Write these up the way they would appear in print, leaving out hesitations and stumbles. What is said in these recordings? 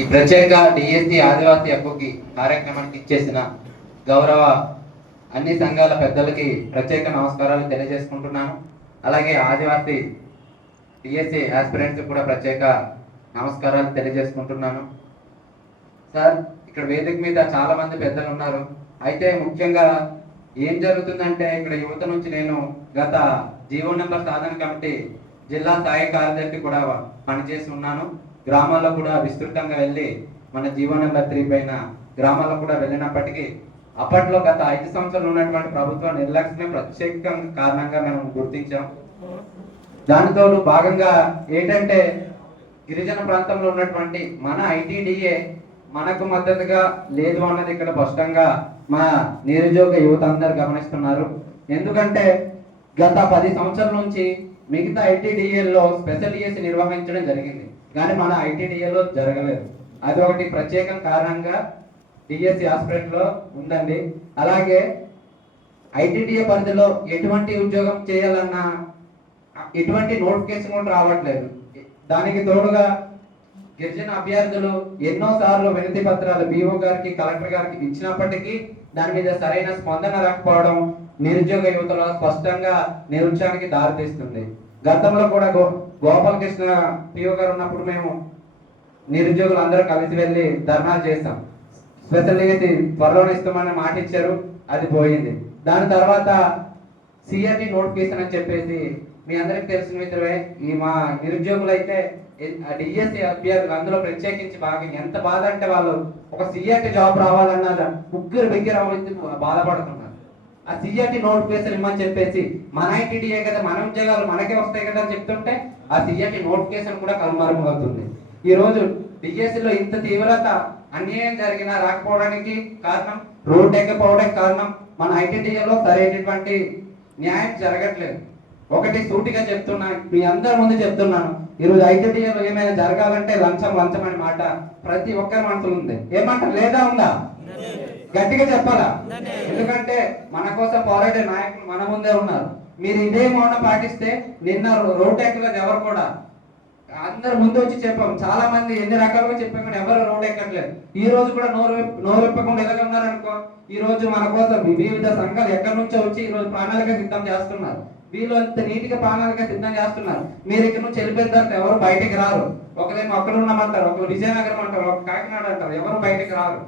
ఈ ప్రత్యేక డిఎస్సి ఆదివాసీ హక్కుకి కార్యక్రమానికి ఇచ్చేసిన గౌరవ అన్ని సంఘాల పెద్దలకి ప్రత్యేక నమస్కారాలు తెలియజేసుకుంటున్నాను. అలాగే ఆదివాసీ డిఎస్సి ఆస్పిరెంట్స్ కూడా ప్రత్యేక నమస్కారాలు తెలియజేసుకుంటున్నాను. సార్, ఇక్కడ వేదిక మీద చాలా మంది పెద్దలు ఉన్నారు. అయితే ముఖ్యంగా ఏం జరుగుతుందంటే, ఇక్కడ యువత నుంచి నేను గత జీవో నెంబర్ సాధన కమిటీ జిల్లా స్థాయి కార్యదర్శి కూడా పనిచేసి ఉన్నాను. గ్రామాల్లో కూడా విస్తృతంగా వెళ్ళి మన జీవో నెంబర్ 3 పైన గ్రామాల్లో కూడా వెళ్ళినప్పటికీ అప్పట్లో గత 5 సంవత్సరాలు ఉన్నటువంటి ప్రభుత్వ నిర్లక్ష్యం ప్రత్యేక కారణంగా మేము గుర్తించాం. దానితో భాగంగా ఏంటంటే, గిరిజన ప్రాంతంలో ఉన్నటువంటి మన ఐటీడీఏ మనకు మద్దతుగా లేదు అన్నది ఇక్కడ స్పష్టంగా మా నిరుద్యోగ యువత అందరు గమనిస్తున్నారు. ఎందుకంటే గత 10 సంవత్సరాల నుంచి మిగతా ఐటీడీఏలో స్పెషల్ డిఎస్సి నిర్వహించడం జరిగింది, కానీ మన ఐటీడీఏలో జరగలేదు. అది ఒకటి ప్రత్యేక కారణంగా డిఎస్సి ఆస్పిరెంట్ లో ఉందండి. అలాగే ఐటీడీఏ పరిధిలో ఎటువంటి ఉద్యోగం చేయాలన్నా ఎటువంటి నోటిఫికేషన్ కూడా రావట్లేదు. దానికి తోడుగా గిరిజన అభ్యర్థులు ఎన్నో సార్లు వినతి పత్రాలు BO గారికి, కలెక్టర్ గారికి ఇచ్చినప్పటికీ దాని మీద సరైన స్పందన రాకపోవడం నిరుద్యోగ యువతలో స్పష్టంగా నిరుత్సాహానికి దారితీస్తుంది. గతంలో కూడా గోపాలకృష్ణ PO గారు ఉన్నప్పుడు మేము నిరుద్యోగులు అందరూ కలిసి వెళ్ళి ధర్నాలు చేస్తాం. స్పెషల్ డిఎస్సి త్వరలో ఇస్తామని మాట ఇచ్చారు, అది పోయింది. దాని తర్వాత CRT నోటిఫికేషన్ అని చెప్పేసి మీ అందరికి తెలిసిన మిత్రమే. ఈ మా నిరుద్యోగులు అయితే డిఎస్సి అభ్యర్థులు అందులో ప్రత్యేకించి బాగా ఎంత బాధ అంటే, వాళ్ళు ఒక CRT జాబ్ రావాలన్నా ఉగ్గురు బిగ్గిర బాధపడుతున్నారు. ఆ CRT నోటిఫికేషన్ ఇమ్మని చెప్పేసి మన ఐటీడీఏ కదా, మన ఉద్యోగాలు మనకే వస్తాయి కదా అని చెప్తుంటే ఆ CRT నోటిఫికేషన్ కూడా కనుమరుగవుతుంది. ఈ రోజు డిఎస్సిలో ఇంత తీవ్రత అన్యాయం జరిగినా రాకపోవడానికి కారణం, రోడ్ ఎక్కకపోవడానికి కారణం మన ఐటీడీఏలో సరైనటువంటి న్యాయం జరగట్లేదు. ఒకటి సూటిగా చెప్తున్నా, మీ అందరి ముందు చెప్తున్నాను, ఈరోజు ఐటీడీఏలో ఏమైనా జరగాలంటే లంచం అనే మాట ప్రతి ఒక్కరి మనసులో ఉంది. ఏమంటారు, లేదా ఉందా? గట్టిగా చెప్పాలా? ఎందుకంటే మన కోసం పోరాడే నాయకులు మన ముందే ఉన్నారు. మీరు ఇదే మౌనం పాటిస్తే నిన్న రోడ్ ఎక్కలేదు ఎవరు కూడా. అందరు ముందు వచ్చి చెప్పాం, చాలా మంది ఎన్ని రకాలుగా చెప్పాం కానీ ఎవరు రోడ్ ఎక్కట్లేదు. ఈ రోజు కూడా నోరు విప్పకుండా ఎలాగ ఉన్నారనుకో, ఈ రోజు మన కోసం వివిధ సంఘాలు ఎక్కడి నుంచో వచ్చి ఈ రోజు ప్రణాళిక సిద్ధం చేస్తున్నారు. వీళ్ళు అంత నీటిగా ప్రణాళిక సిద్ధం చేస్తున్నారు. మీరు ఇక్కడ నుంచి వెళ్ళిపోయిన ఎవరు బయటికి రారు. ఒకరేమో అక్కడ ఉన్నామంటారు, ఒకరు విజయనగరం అంటారు, ఒక కాకినాడ అంటారు, ఎవరు బయటికి రారు.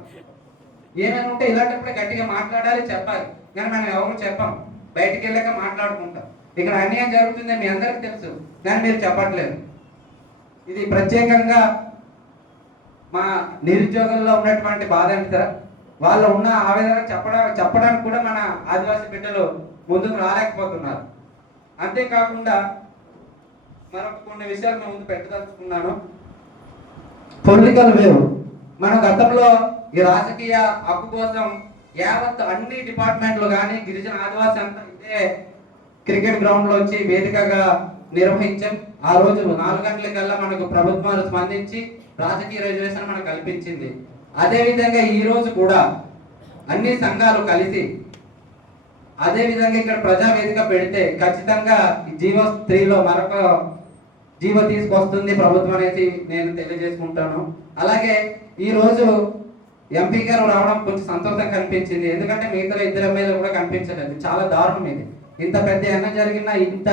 ఏమైనా ఉంటే ఇలాంటప్పుడే గట్టిగా మాట్లాడాలి, చెప్పాలి. కానీ మనం ఎవరు చెప్పాం, బయటికి వెళ్ళాక మాట్లాడుకుంటాం. ఇక్కడ అన్యాయం జరుగుతుందని మీ అందరికి తెలుసు, కానీ మీరు చెప్పట్లేదు. ఇది ప్రత్యేకంగా మా నిరుద్యోగుల్లో ఉన్నటువంటి బాధ అంటారా, వాళ్ళు ఉన్న ఆవేదన చెప్పడానికి కూడా మన ఆదివాసీ బిడ్డలు ముందుకు రాలేకపోతున్నారు. అంతేకాకుండా మరొక కొన్ని విషయాలు మేము ముందు పెట్టదలుచుకున్నాను. పొలిటికల్ వేవ్, మన గతంలో ఈ రాజకీయ హక్కు కోసం యావత్ అన్ని డిపార్ట్మెంట్లు కానీ గిరిజన ఆదివాసీ అంతా ఇదే క్రికెట్ గ్రౌండ్ లో వచ్చి వేదికగా నిర్వహించాం. ఆ రోజు 4 గంటలకల్లా మనకు ప్రభుత్వాలు స్పందించి రాజకీయ రిజర్వేషన్ మనకు కల్పించింది. అదే విధంగా ఈ రోజు కూడా అన్ని సంఘాలు కలిసి అదే విధంగా ఇక్కడ ప్రజావేదిక పెడితే ఖచ్చితంగా జీవో 3లో మరొక జీవో తీసుకొస్తుంది ప్రభుత్వం అనేది నేను తెలియజేసుకుంటాను. అలాగే ఈ రోజు MP గారు రావడం కొంచెం సంతోషం కనిపించింది, ఎందుకంటే మిగతా 2 మీద కూడా కనిపించలేదు. చాలా దారుణం ఇది. ఇంత పెద్ద ఎన్న జరిగిన ఇంత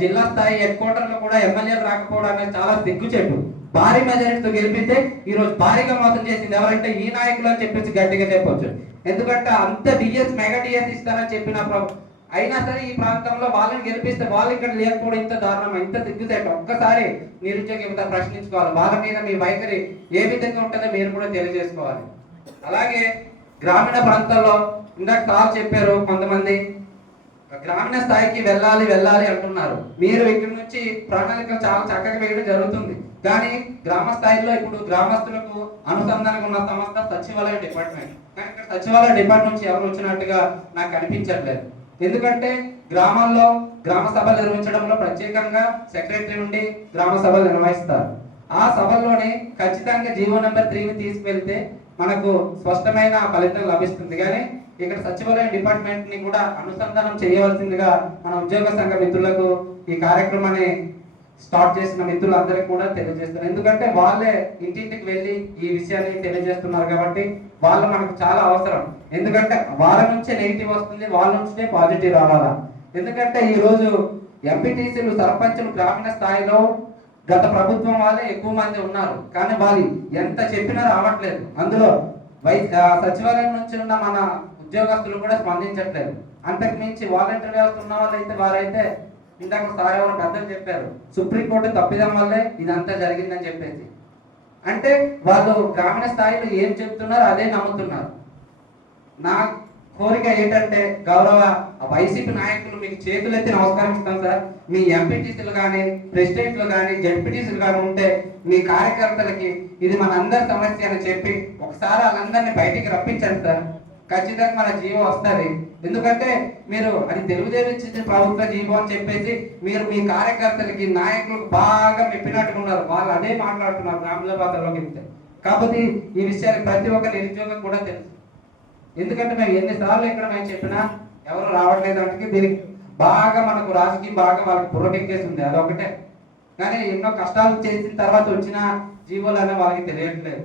జిల్లా స్థాయి హెడ్-క్వార్టర్లో కూడా ఎమ్మెల్యేలు రాకపోవడం అనేది చాలా సిగ్గుచేటు. భారీ మెజారిటీతో గెలిపితే ఈ రోజు భారీగా మోసం చేసింది ఎవరంటే ఈ నాయకులు అని చెప్పేసి గట్టిగా చెప్పొచ్చు. ఎందుకంటే అంత మెగా డిఎస్ ఇస్తారని చెప్పిన అయినా సరే ఈ ప్రాంతంలో వాళ్ళని గెలిపిస్తే వాళ్ళు ఇక్కడ లేకపోవడం ఇంత దారుణం, ఇంత సిగ్గుచేటు. ఒక్కసారి నిరుద్యోగ యువత ప్రశ్నించుకోవాలి. వాళ్ళ మీద మీ వైఖరి ఏ విధంగా ఉంటుందో మీరు కూడా తెలియజేసుకోవాలి. అలాగే గ్రామీణ ప్రాంతాల్లో ఇందాక సార్ చెప్పారు, కొంతమంది గ్రామీణ స్థాయికి వెళ్ళాలి అంటున్నారు. మీరు ఇక్కడ నుంచి ప్రణాళిక చాలా చక్కగా వేయడం జరుగుతుంది, కానీ గ్రామ స్థాయిలో ఇప్పుడు గ్రామస్తులకు అనుసంధానం ఉన్న సంస్థ సచివాలయ డిపార్ట్మెంట్. కానీ ఇక్కడ సచివాలయ డిపార్ట్మెంట్ నుంచి ఎవరు వచ్చినట్టుగా నాకు కనిపించట్లేదు. ఎందుకంటే గ్రామాల్లో గ్రామ సభలు నిర్వహించడంలో ప్రత్యేకంగా సెక్రటరీ నుండి గ్రామ సభలు నిర్వహిస్తారు. ఆ సభల్లోనే ఖచ్చితంగా జీవో నెంబర్ 3ని తీసుకెళ్తే మనకు స్పష్టమైన ఫలితం లభిస్తుంది. కానీ ఇక్కడ సచివాలయ డిపార్ట్మెంట్ ని కూడా అనుసంధానం చేయవలసిందిగా మన ఉద్యోగ సంఘ మిత్రులకు ఈ కార్యక్రమాన్ని స్టార్ట్ చేసిన మిత్రులందరికీ కూడా తెలియజేస్తున్నారు. ఎందుకంటే వాళ్ళే ఇంటింటికి వెళ్ళి ఈ విషయాన్ని తెలియజేస్తున్నారు కాబట్టి వాళ్ళు మనకు చాలా అవసరం. ఎందుకంటే వాళ్ళ నుంచే నెగిటివ్ వస్తుంది, వాళ్ళ నుంచే పాజిటివ్ రావాలా. ఎందుకంటే ఈరోజు ఎంపీటీసీలు, సర్పంచులు గ్రామీణ స్థాయిలో గత ప్రభుత్వం వాళ్ళే ఎక్కువ మంది ఉన్నారు, కానీ వాళ్ళు ఎంత చెప్పినా రావట్లేదు. అందులో సచివాలయం నుంచి ఉన్న మన ఉద్యోగస్తులు కూడా స్పందించట్లేదు. అంతకు మించి వాలంటీర్ వ్యవస్థ ఉన్న వాళ్ళైతే వారైతే ఇందాక సార్ ఎవరు పెద్దలు చెప్పారు, సుప్రీంకోర్టు తప్పిదం వల్లే ఇదంతా జరిగిందని చెప్పేసి. అంటే వాళ్ళు గ్రామీణ స్థాయిలో ఏం చెప్తున్నారో అదే నమ్ముతున్నారు. నా కోరిక ఏంటంటే గౌరవ వైసీపీ నాయకులు మీకు చేతులెత్తి నమస్కారం ఇస్తాం సార్. మీ ఎంపీటీసీలు కానీ, ప్రెసిడెంట్లు కానీ, జడ్పీటీసీలు కానీ ఉంటే మీ కార్యకర్తలకి ఇది మన అందరి సమస్య అని చెప్పి ఒకసారి వాళ్ళందరినీ బయటికి రప్పించండి సార్. ఖచ్చితంగా మన జీవో వస్తుంది. ఎందుకంటే మీరు అది తెలుగుదేశం ఇచ్చిన ప్రభుత్వ జీవో అని చెప్పేసి మీరు మీ కార్యకర్తలకి, నాయకులకు బాగా మెప్పినట్టుగా ఉన్నారు. వాళ్ళు అదే మాట్లాడుతున్నారు గ్రామీణ పాత్రలోకి వెళ్తే. కాబట్టి ఈ విషయాన్ని ప్రతి ఒక్క నిరుద్యోగం కూడా తెలుసు. ఎందుకంటే మేము ఎన్నిసార్లు ఇక్కడ మేము చెప్పినా ఎవరు రావట్లేదు అంటే దీనికి బాగా మనకు రాజకీయం బాగా వాళ్ళకి పుర్రకెక్కేసింది, అదొకటే. కానీ ఎన్నో కష్టాలు చేసిన తర్వాత వచ్చిన జీవోలు అనే వాళ్ళకి తెలియట్లేదు.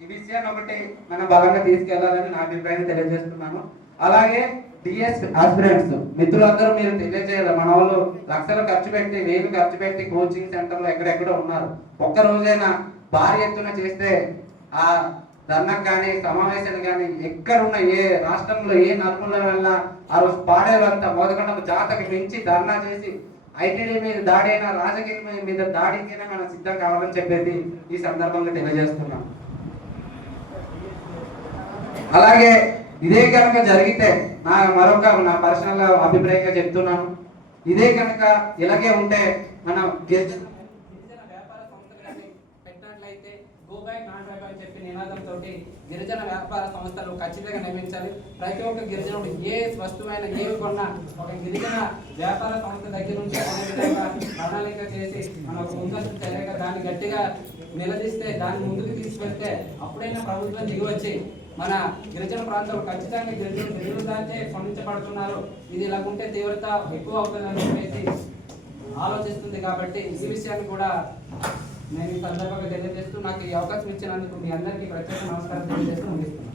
ఈ విషయాన్ని ఒకటి మనం బలంగా తీసుకెళ్లాలని నా అభిప్రాయాన్ని తెలియజేస్తున్నాను. అలాగే డిఎస్ ఆస్పిరెంట్స్ మిత్రులందరూ మీరు తెలియజేయాలి. మన వాళ్ళు లక్షలు ఖర్చు పెట్టి, వేలు ఖర్చు పెట్టి కోచింగ్ సెంటర్లో ఎక్కడెక్కడో ఉన్నారు. ఒక్క రోజైనా భారీ ఎత్తున చేస్తే ఆ ధర్నాకు కానీ, సమావేశాలు కానీ ఎక్కడున్న ఏ రాష్ట్రంలో ఏ నలుమూలలో వెళ్ళినా ఆ రోజు పాడేవారంతా మొదకడం జాతకు మించి ధర్నా చేసి ఐటీడీ మీద దాడి అయినా, రాజకీయ మీద దాడికైనా మనం సిద్ధం కావాలని చెప్పేసి ఈ సందర్భంగా తెలియజేస్తున్నాం. అలాగే ఇదే కనుక జరిగితే నా పర్సనల్ అభిప్రాయంగా చెప్తున్నాను, ఇదే కనుక ఇలాగే ఉంటే మనం నినాదంతో గిరిజన వ్యాపార సంస్థలు ఖచ్చితంగా నిర్మించాలి. ప్రతి ఒక్క గిరిజనుడు ఏ వస్తువైనా ఏవి కొన్నా ఒక గిరిజన వ్యాపార సంస్థ దగ్గర నుంచి అనే విధంగా ప్రణాళిక చేసి మనకు ముందస్తు చర్యగా దాన్ని గట్టిగా నిలదీస్తే, దాన్ని ముందుకు తీసుకెళ్తే అప్పుడైనా ప్రభుత్వం దిగివచ్చి మన గిరిజన ప్రాంతాలు ఖచ్చితంగా గిరిజనులు దాంతే స్పందించబడుతున్నారు, ఇది ఇలాగుంటే తీవ్రత ఎక్కువ అవుతుందని చెప్పేసి ఆలోచిస్తుంది. కాబట్టి ఈ విషయాన్ని కూడా నేను ఈ సందర్భంగా తెలియజేస్తూ నాకు ఈ అవకాశం ఇచ్చినందుకు మీ అందరికీ ప్రత్యేక నమస్కారం తెలియజేస్తూ ముగిస్తున్నాను.